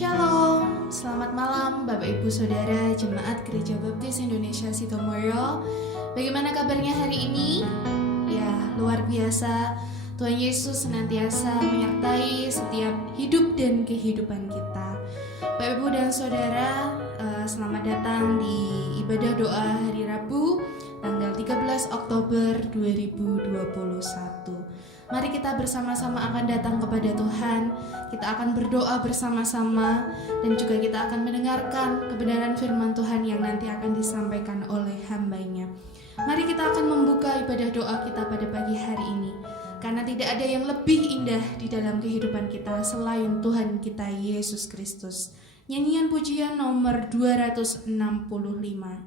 Shalom, selamat malam Bapak Ibu Saudara Jemaat Gereja Baptis Indonesia Sitomoryo. Bagaimana kabarnya hari ini? Ya, luar biasa. Tuhan Yesus senantiasa menyertai setiap hidup dan kehidupan kita. Bapak Ibu dan Saudara, selamat datang di ibadah doa hari Rabu tanggal 13 Oktober 2021. Mari kita bersama-sama akan datang kepada Tuhan. Kita akan berdoa bersama-sama dan juga kita akan mendengarkan kebenaran firman Tuhan yang nanti akan disampaikan oleh hamba-Nya. Mari kita akan membuka ibadah doa kita pada pagi hari ini. Karena tidak ada yang lebih indah di dalam kehidupan kita selain Tuhan kita Yesus Kristus. Nyanyian pujian nomor 265,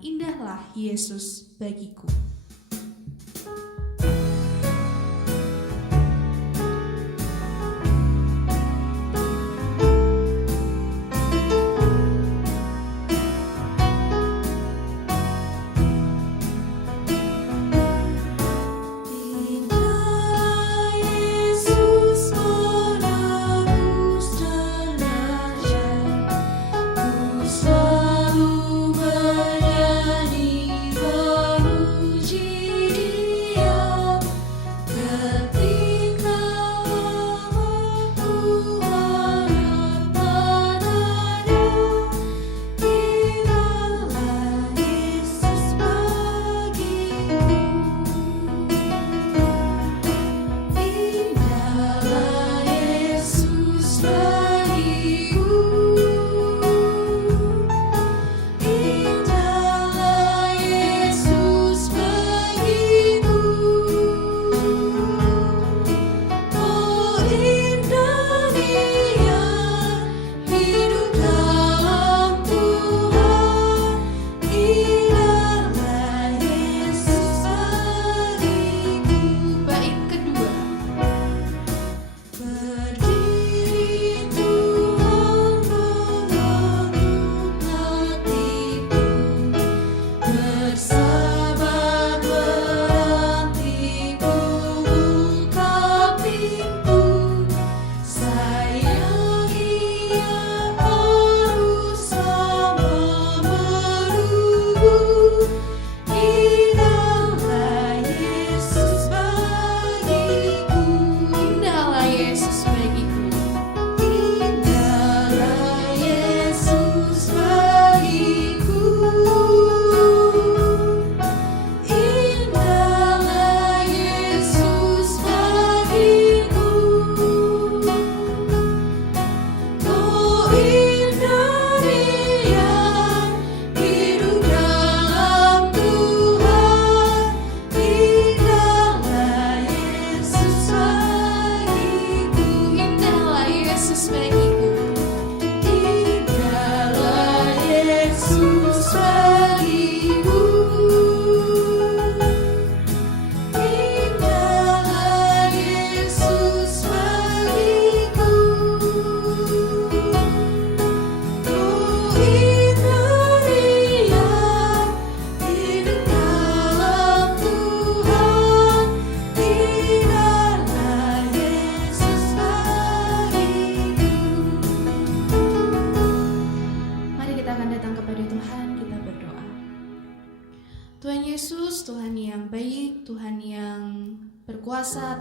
Indahlah Yesus bagiku.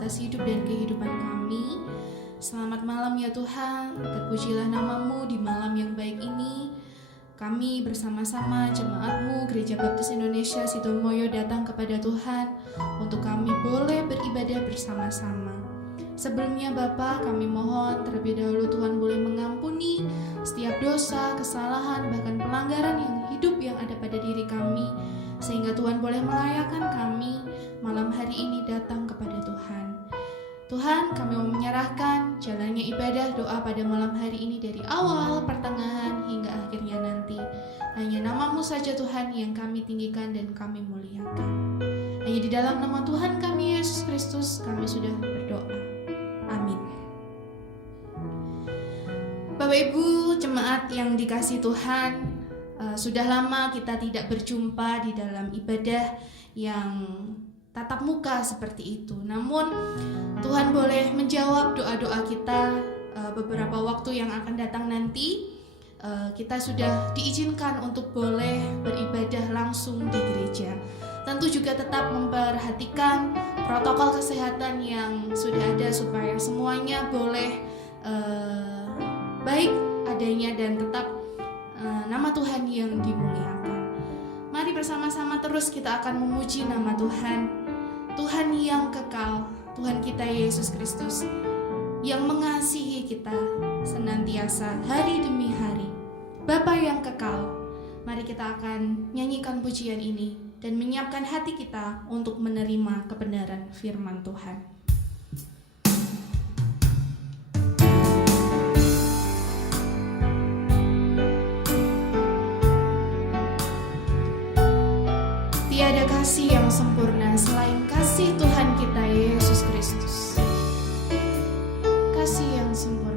Atas hidup dan kehidupan kami. Selamat malam ya Tuhan, terpujilah nama-Mu di malam yang baik ini. Kami bersama-sama jemaat-Mu Gereja Baptis Indonesia Sitomoryo datang kepada Tuhan untuk kami boleh beribadah bersama-sama. Sebelumnya Bapa, kami mohon terlebih dahulu Tuhan boleh mengampuni setiap dosa, kesalahan, bahkan pelanggaran yang hidup yang ada pada diri kami, sehingga Tuhan boleh melayakkan kami malam hari ini datang kepada Tuhan. Tuhan, kami mau menyerahkan jalannya ibadah doa pada malam hari ini dari awal, pertengahan, hingga akhirnya nanti. Hanya nama-Mu saja Tuhan yang kami tinggikan dan kami muliakan. Hanya di dalam nama Tuhan kami Yesus Kristus kami sudah berdoa. Amin. Bapak Ibu jemaat yang dikasihi Tuhan, sudah lama kita tidak berjumpa di dalam ibadah yang tatap muka seperti itu. Namun Tuhan boleh menjawab doa-doa kita beberapa waktu yang akan datang nanti. kita sudah diizinkan untuk boleh beribadah langsung di gereja. Tentu juga tetap memperhatikan protokol kesehatan yang sudah ada supaya semuanya boleh baik adanya dan tetap nama Tuhan yang dimuliakan. Mari bersama-sama terus kita akan memuji nama Tuhan, Tuhan yang kekal, Tuhan kita Yesus Kristus yang mengasihi kita senantiasa hari demi hari. Bapa yang kekal, mari kita akan nyanyikan pujian ini dan menyiapkan hati kita untuk menerima kebenaran firman Tuhan. Tiada kasih yang sempurna selain kasih Tuhan kita Yesus Kristus. Kasih yang sempurna.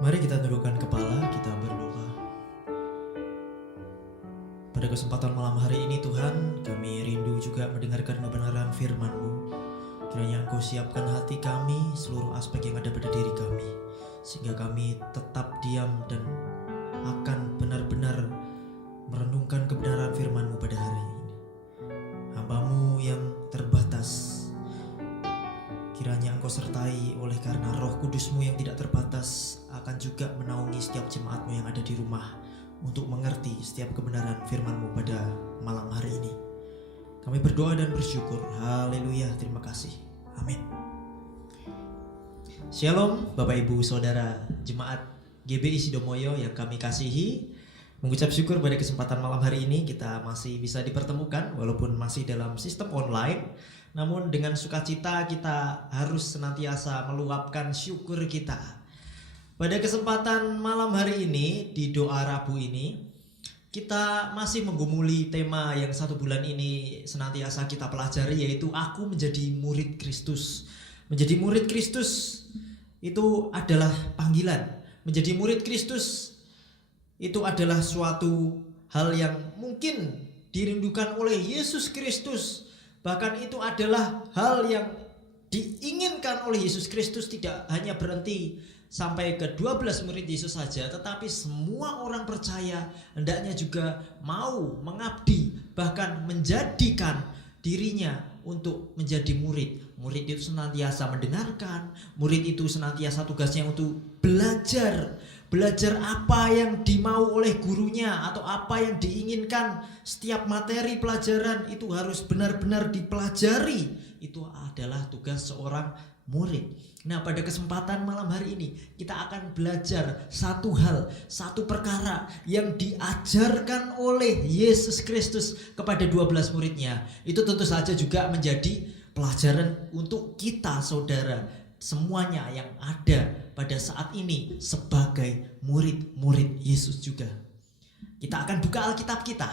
Mari kita tundukkan kepala, kita berdoa. Pada kesempatan malam hari ini Tuhan, kami rindu juga mendengarkan kebenaran firman-Mu. Kiranya Engkau siapkan hati kami, seluruh aspek yang ada pada diri kami, sehingga kami tetap diam dan akan benar-benar merenungkan kebenaran firman-Mu pada hari ini. Hamba-Mu yang terbatas, kiranya Engkau sertai oleh karena Roh Kudus-Mu yang tidak terbatas akan juga menaungi setiap jemaat-Mu yang ada di rumah untuk mengerti setiap kebenaran firman-Mu pada malam hari ini. Kami berdoa dan bersyukur. Haleluya, terima kasih. Amin. Shalom Bapak Ibu Saudara Jemaat GBI Sidomoyo yang kami kasihi. Mengucap syukur pada kesempatan malam hari ini kita masih bisa dipertemukan walaupun masih dalam sistem online. Namun dengan sukacita kita harus senantiasa meluapkan syukur kita. Pada kesempatan malam hari ini di doa Rabu ini kita masih menggumuli tema yang 1 bulan ini senantiasa kita pelajari, yaitu aku menjadi murid Kristus. Menjadi murid Kristus itu adalah panggilan. Menjadi murid Kristus itu adalah suatu hal yang mungkin dirindukan oleh Yesus Kristus. Bahkan itu adalah hal yang diinginkan oleh Yesus Kristus, tidak hanya berhenti sampai ke 12 murid Yesus saja, tetapi semua orang percaya hendaknya juga mau mengabdi, bahkan menjadikan dirinya untuk menjadi murid. Murid itu senantiasa mendengarkan, murid itu senantiasa tugasnya untuk belajar apa yang dimau oleh gurunya atau apa yang diinginkan. Setiap materi pelajaran itu harus benar-benar dipelajari. Itu adalah tugas seorang murid. Nah, pada kesempatan malam hari ini kita akan belajar satu hal, satu perkara yang diajarkan oleh Yesus Kristus kepada 12 muridnya. Itu tentu saja juga menjadi pelajaran untuk kita saudara semuanya yang ada pada saat ini sebagai murid-murid Yesus juga. Kita akan buka Alkitab kita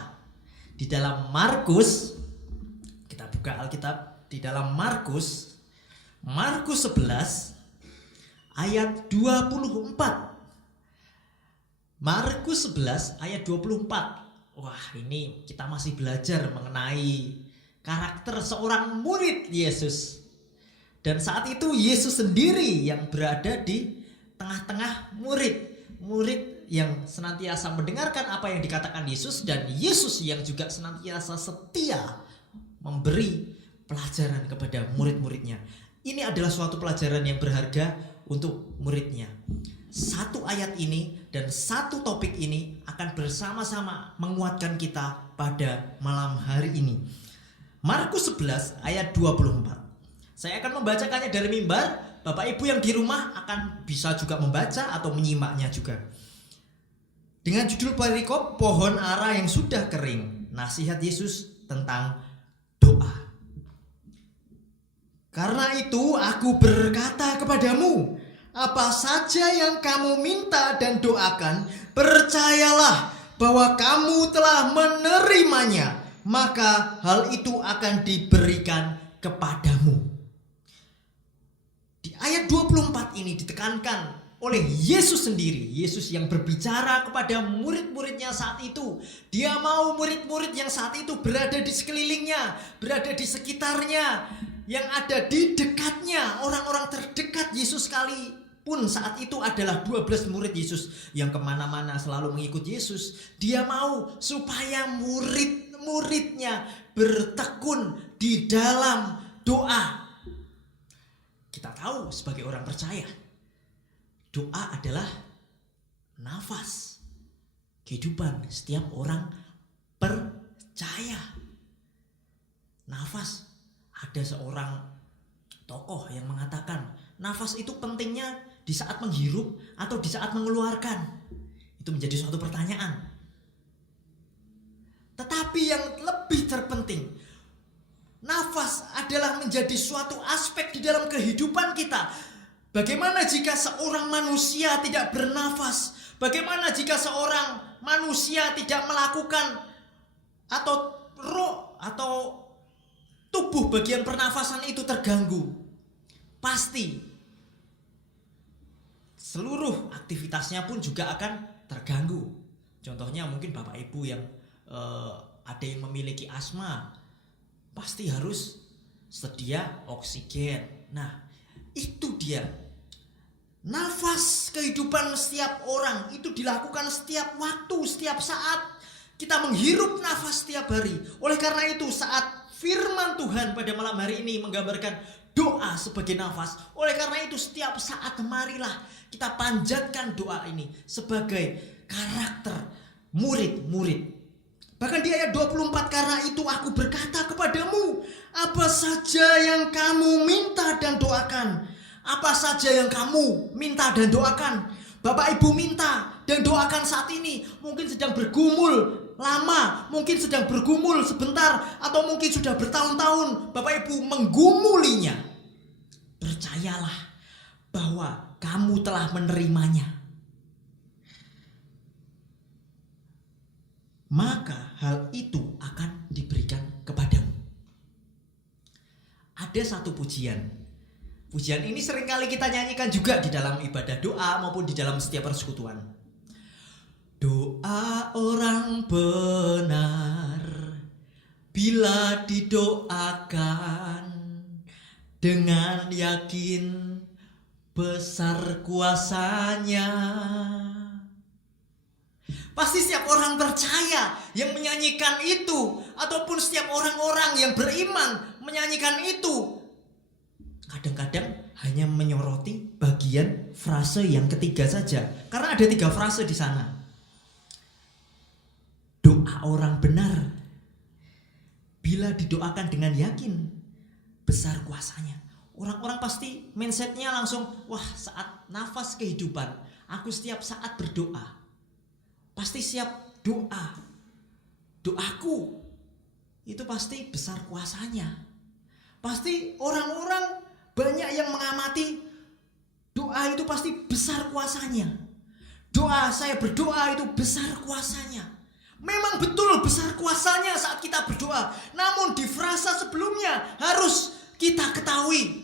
di dalam Markus. Kita buka Alkitab di dalam Markus 11 ayat 24. Markus 11 ayat 24. Wah, ini kita masih belajar mengenai karakter seorang murid Yesus. Dan saat itu Yesus sendiri yang berada di tengah-tengah murid yang senantiasa mendengarkan apa yang dikatakan Yesus, dan Yesus yang juga senantiasa setia memberi pelajaran kepada murid-muridnya. Ini adalah suatu pelajaran yang berharga untuk muridnya. Satu ayat ini dan satu topik ini akan bersama-sama menguatkan kita pada malam hari ini. Markus 11 ayat 24. Saya akan membacakannya dari mimbar. Bapak Ibu yang di rumah akan bisa juga membaca atau menyimaknya juga. Dengan judul perikop pohon ara yang sudah kering. Nasihat Yesus tentang doa. Karena itu aku berkata kepadamu, apa saja yang kamu minta dan doakan, percayalah bahwa kamu telah menerimanya, maka hal itu akan diberikan kepadamu. Di ayat 24 ini ditekankan oleh Yesus sendiri. Yesus yang berbicara kepada murid-muridnya saat itu. Dia mau murid-murid yang saat itu berada di sekelilingnya, berada di sekitarnya, yang ada di dekatnya, orang-orang terdekat Yesus sekalipun saat itu adalah 12 murid Yesus yang kemana-mana selalu mengikut Yesus. Dia mau supaya murid-muridnya bertekun di dalam doa. Kita tahu sebagai orang percaya, doa adalah nafas kehidupan setiap orang percaya. Nafas. Ada seorang tokoh yang mengatakan nafas itu pentingnya di saat menghirup atau di saat mengeluarkan. Itu menjadi suatu pertanyaan. Tetapi yang lebih terpenting, nafas adalah menjadi suatu aspek di dalam kehidupan kita. Bagaimana jika seorang manusia tidak bernafas? Bagaimana jika seorang manusia tidak melakukan atau roh atau tubuh bagian pernafasan itu terganggu? Pasti seluruh aktivitasnya pun juga akan terganggu. Contohnya mungkin Bapak Ibu yang ada yang memiliki asma, pasti harus sedia oksigen. Nah, itu dia. Nafas kehidupan setiap orang itu dilakukan setiap waktu, setiap saat. Kita menghirup nafas setiap hari. Oleh karena itu, saat firman Tuhan pada malam hari ini menggambarkan doa sebagai nafas, oleh karena itu setiap saat marilah kita panjatkan doa ini sebagai karakter murid-murid. Bahkan di ayat 24, karena itu aku berkata kepadamu, apa saja yang kamu minta dan doakan. Apa saja yang kamu minta dan doakan. Bapak Ibu minta dan doakan saat ini, mungkin sedang bergumul lama, mungkin sedang bergumul sebentar, atau mungkin sudah bertahun-tahun Bapak Ibu menggumulinya. Percayalah bahwa kamu telah menerimanya. Maka hal itu akan diberikan kepadamu. Ada satu pujian. Pujian ini seringkali kita nyanyikan juga di dalam ibadah doa maupun di dalam setiap persekutuan. Doa orang benar bila didoakan dengan yakin besar kuasanya. Pasti setiap orang percaya yang menyanyikan itu, ataupun setiap orang-orang yang beriman menyanyikan itu, kadang-kadang hanya menyoroti bagian frase yang ketiga saja. Karena ada 3 frase di sana. Doa orang benar bila didoakan dengan yakin besar kuasanya. Orang-orang pasti mindsetnya langsung, wah, saat nafas kehidupan aku setiap saat berdoa. Pasti siap doa. Doaku itu pasti besar kuasanya. Pasti orang-orang banyak yang mengamati doa itu pasti besar kuasanya. Doa saya berdoa itu besar kuasanya. Memang betul besar kuasanya saat kita berdoa. Namun di frasa sebelumnya harus kita ketahui,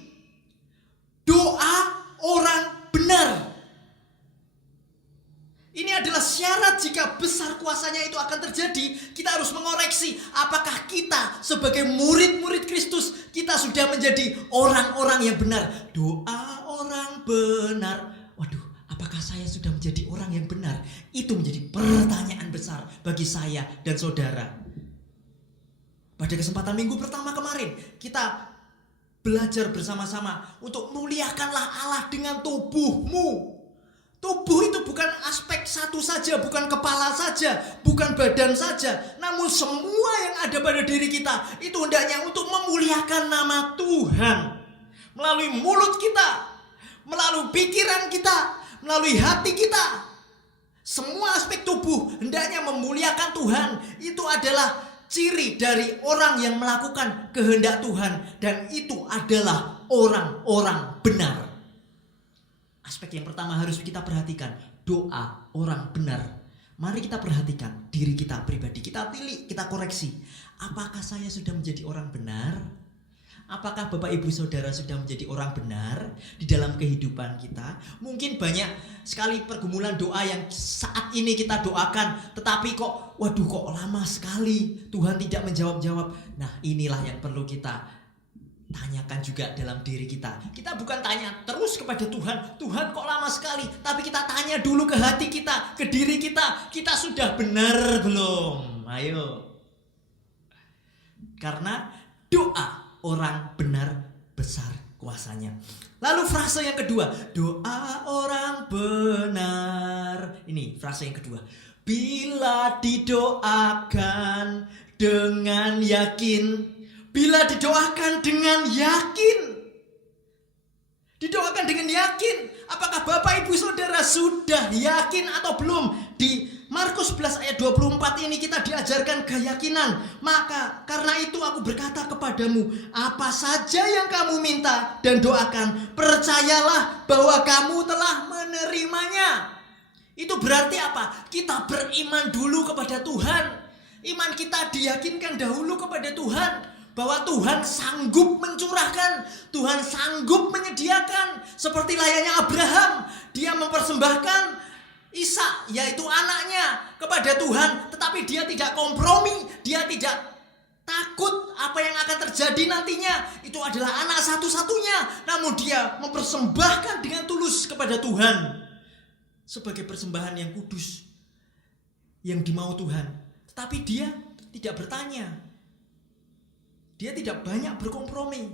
doa orang benar. Ini adalah syarat jika besar kuasanya itu akan terjadi. Kita harus mengoreksi apakah kita sebagai murid-murid Kristus, kita sudah menjadi orang-orang yang benar. Doa orang benar. Waduh, apakah saya sudah menjadi orang yang benar? Itu menjadi pertanyaan besar bagi saya dan saudara. Pada kesempatan minggu pertama kemarin, kita belajar bersama-sama untuk muliakanlah Allah dengan tubuhmu. Tubuh itu bukan aspek satu saja, bukan kepala saja, bukan badan saja, namun semua yang ada pada diri kita itu hendaknya untuk memuliakan nama Tuhan. Melalui mulut kita, melalui pikiran kita, melalui hati kita. Semua aspek tubuh hendaknya memuliakan Tuhan. Itu adalah ciri dari orang yang melakukan kehendak Tuhan, dan itu adalah orang-orang benar. Aspek yang pertama harus kita perhatikan, doa orang benar. Mari kita perhatikan diri kita pribadi, kita pilih, kita koreksi. Apakah saya sudah menjadi orang benar? Apakah Bapak Ibu Saudara sudah menjadi orang benar di dalam kehidupan kita? Mungkin banyak sekali pergumulan doa yang saat ini kita doakan, tetapi kok lama sekali Tuhan tidak menjawab-jawab. Nah, inilah yang perlu kita tanyakan juga dalam diri kita. Kita bukan tanya terus kepada Tuhan, Tuhan kok lama sekali, tapi kita tanya dulu ke hati kita, ke diri kita, kita sudah benar belum? Ayo. Karena doa orang benar besar kuasanya. Lalu frase yang kedua, doa orang benar. Ini frase yang kedua. Bila didoakan dengan yakin. Bila didoakan dengan yakin. Didoakan dengan yakin. Apakah Bapak Ibu Saudara sudah yakin atau belum? Di Markus 11 ayat 24 ini kita diajarkan keyakinan. Maka karena itu aku berkata kepadamu, apa saja yang kamu minta dan doakan, percayalah bahwa kamu telah menerimanya. Itu berarti apa? Kita beriman dulu kepada Tuhan. Iman kita diyakinkan dahulu kepada Tuhan. bahwa Tuhan sanggup mencurahkan, Tuhan sanggup menyediakan. Seperti layaknya Abraham, dia mempersembahkan Ishak, yaitu anaknya, kepada Tuhan. Tetapi dia tidak kompromi, dia tidak takut apa yang akan terjadi nantinya. Itu adalah anak satu-satunya, namun dia mempersembahkan dengan tulus kepada Tuhan sebagai persembahan yang kudus, yang dimau Tuhan. Tetapi dia tidak bertanya, dia tidak banyak berkompromi.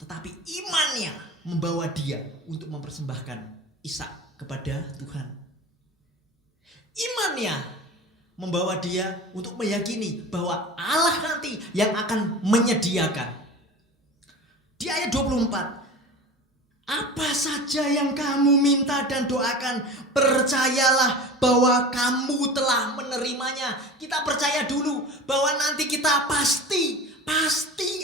Tetapi imannya membawa dia untuk mempersembahkan Ishak kepada Tuhan. Imannya membawa dia untuk meyakini bahwa Allah nanti yang akan menyediakan. Di ayat 24, apa saja yang kamu minta dan doakan, percayalah bahwa kamu telah menerimanya. Kita percaya dulu bahwa nanti kita pasti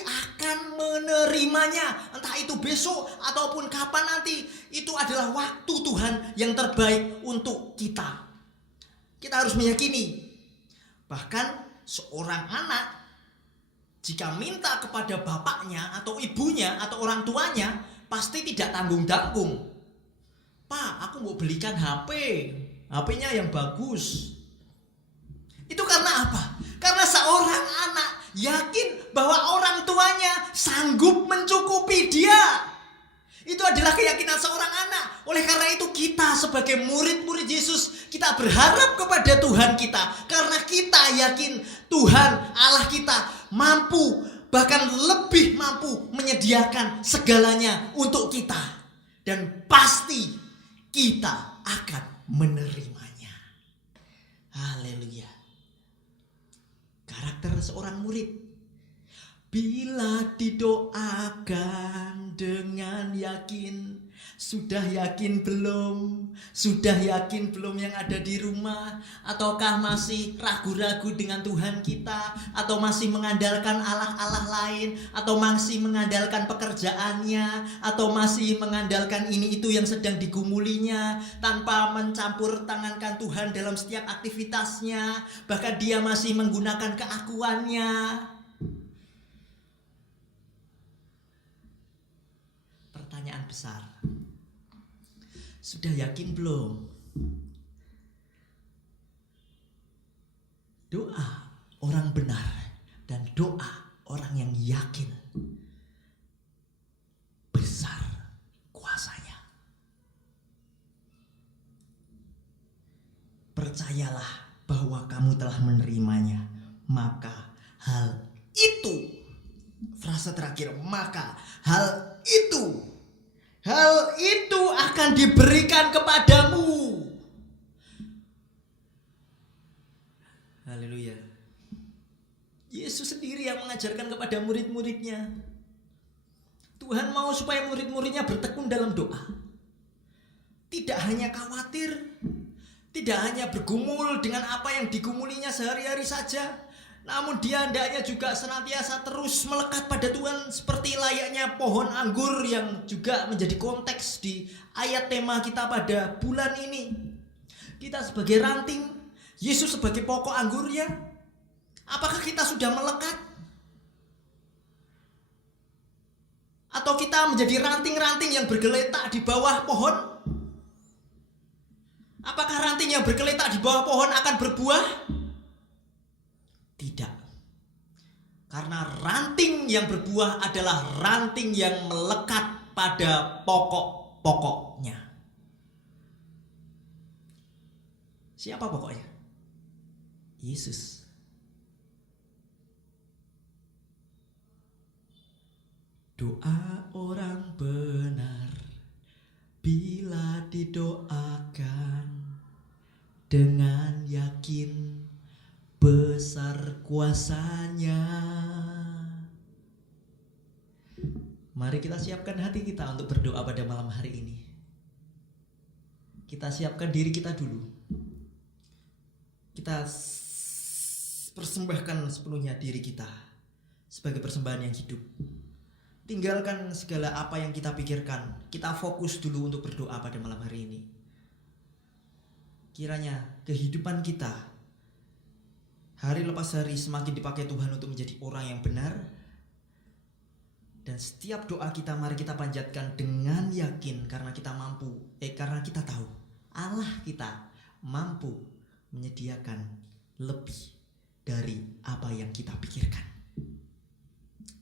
akan menerimanya. Entah itu besok ataupun kapan nanti. Itu adalah waktu Tuhan yang terbaik untuk kita. Kita harus meyakini. Bahkan seorang anak jika minta kepada bapaknya atau ibunya atau orang tuanya, pasti tidak tanggung-tanggung. Pak, aku mau belikan HP-nya yang bagus. Itu karena apa? Karena seorang anak yakin bahwa orang tuanya sanggup mencukupi dia. Itu adalah keyakinan seorang anak. Oleh karena itu kita sebagai murid-murid Yesus, kita berharap kepada Tuhan kita. Karena kita yakin Tuhan Allah kita mampu, bahkan lebih mampu menyediakan segalanya untuk kita. Dan pasti kita akan menerimanya. Haleluya. Karakter seorang murid. Bila didoakan dengan yakin. Sudah yakin belum? Sudah yakin belum yang ada di rumah? Ataukah masih ragu-ragu dengan Tuhan kita? Atau masih mengandalkan Allah-Allah lain? Atau masih mengandalkan pekerjaannya? Atau masih mengandalkan ini itu yang sedang digumulinya? Tanpa mencampur tangankan Tuhan dalam setiap aktivitasnya? Bahkan dia masih menggunakan keakuannya. Pertanyaan besar. Sudah yakin belum? Doa orang benar dan doa orang yang yakin besar kuasanya. Percayalah bahwa kamu telah menerimanya, maka hal itu, frase terakhir, maka hal itu akan diberikan kepadamu. Haleluya. Yesus sendiri yang mengajarkan kepada murid-muridnya. Tuhan mau supaya murid-muridnya bertekun dalam doa. Tidak hanya khawatir, tidak hanya bergumul dengan apa yang digumulinya sehari-hari saja, namun dia hendaknya juga senantiasa terus melekat pada Tuhan seperti layaknya pohon anggur yang juga menjadi konteks di ayat tema kita pada bulan ini. Kita sebagai ranting, Yesus sebagai pokok anggurnya. Apakah kita sudah melekat? Atau kita menjadi ranting-ranting yang bergeletak di bawah pohon? Apakah ranting yang bergeletak di bawah pohon akan berbuah? Tidak. Karena ranting yang berbuah adalah ranting yang melekat pada pokok-pokoknya. Siapa pokoknya? Yesus. Doa orang benar bila didoakan dengan yakin besar kuasanya. Mari kita siapkan hati kita untuk berdoa pada malam hari ini. Kita siapkan diri kita dulu. Kita persembahkan sepenuhnya diri kita sebagai persembahan yang hidup. Tinggalkan segala apa yang kita pikirkan. Kita fokus dulu untuk berdoa pada malam hari ini. Kiranya kehidupan kita hari lepas hari semakin dipakai Tuhan untuk menjadi orang yang benar. Dan setiap doa kita mari kita panjatkan dengan yakin karena kita karena kita tahu Allah kita mampu menyediakan lebih dari apa yang kita pikirkan.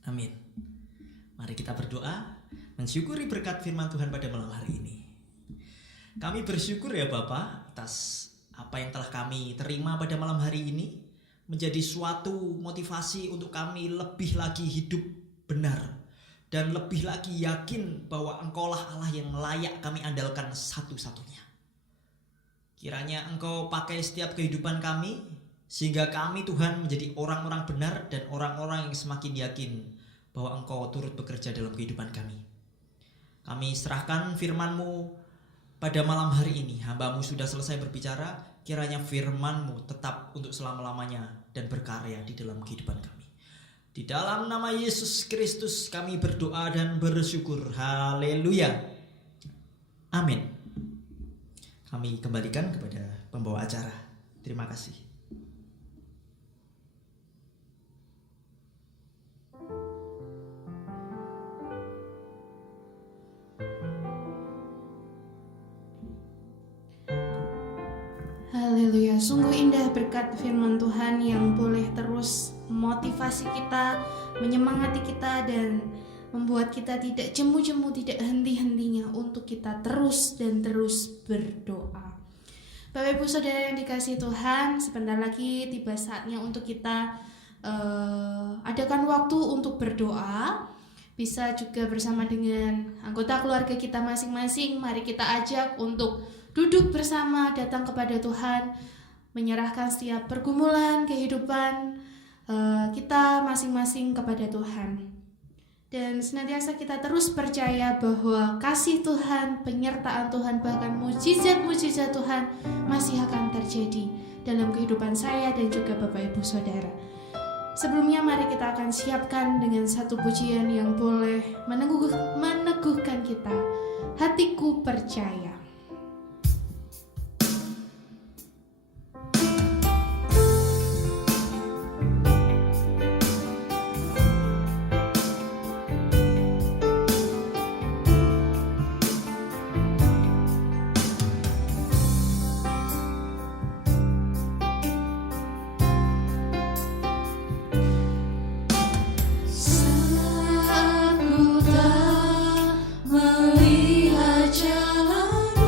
Amin. Mari kita berdoa mensyukuri berkat firman Tuhan pada malam hari ini. Kami bersyukur ya Bapa atas apa yang telah kami terima pada malam hari ini, menjadi suatu motivasi untuk kami lebih lagi hidup benar dan lebih lagi yakin bahwa Engkaulah Allah yang layak kami andalkan satu-satunya. Kiranya Engkau pakai setiap kehidupan kami sehingga kami Tuhan menjadi orang-orang benar dan orang-orang yang semakin yakin bahwa Engkau turut bekerja dalam kehidupan kami. Kami serahkan firman-Mu pada malam hari ini. Hamba-Mu sudah selesai berbicara, kiranya firman-Mu tetap untuk selama-lamanya dan berkarya di dalam kehidupan kami. Di dalam nama Yesus Kristus kami berdoa dan bersyukur. Haleluya. Amin. Kami kembalikan kepada pembawa acara. Terima kasih. Haleluya, sungguh indah berkat firman Tuhan yang boleh terus memotivasi kita, menyemangati kita, dan membuat kita tidak jemu-jemu, tidak henti-hentinya untuk kita terus dan terus berdoa. Bapak Ibu Saudara yang dikasihi Tuhan, sebentar lagi tiba saatnya untuk kita adakan waktu untuk berdoa. Bisa juga bersama dengan anggota keluarga kita masing-masing. Mari kita ajak untuk duduk bersama, datang kepada Tuhan, menyerahkan setiap pergumulan kehidupan kita masing-masing kepada Tuhan. Dan senantiasa kita terus percaya bahwa kasih Tuhan, penyertaan Tuhan, bahkan mujizat-mujizat Tuhan masih akan terjadi dalam kehidupan saya dan juga Bapak Ibu Saudara. Sebelumnya mari kita akan siapkan dengan satu pujian yang boleh meneguhkan kita. Hatiku percaya. Aku tak melihat jalan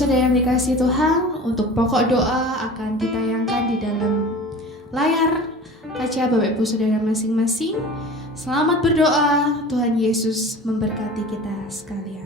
saudara yang dikasihi Tuhan, untuk pokok doa akan ditayangkan di dalam layar kaca Bapak Ibu Saudara masing-masing. Selamat berdoa, Tuhan Yesus memberkati kita sekalian.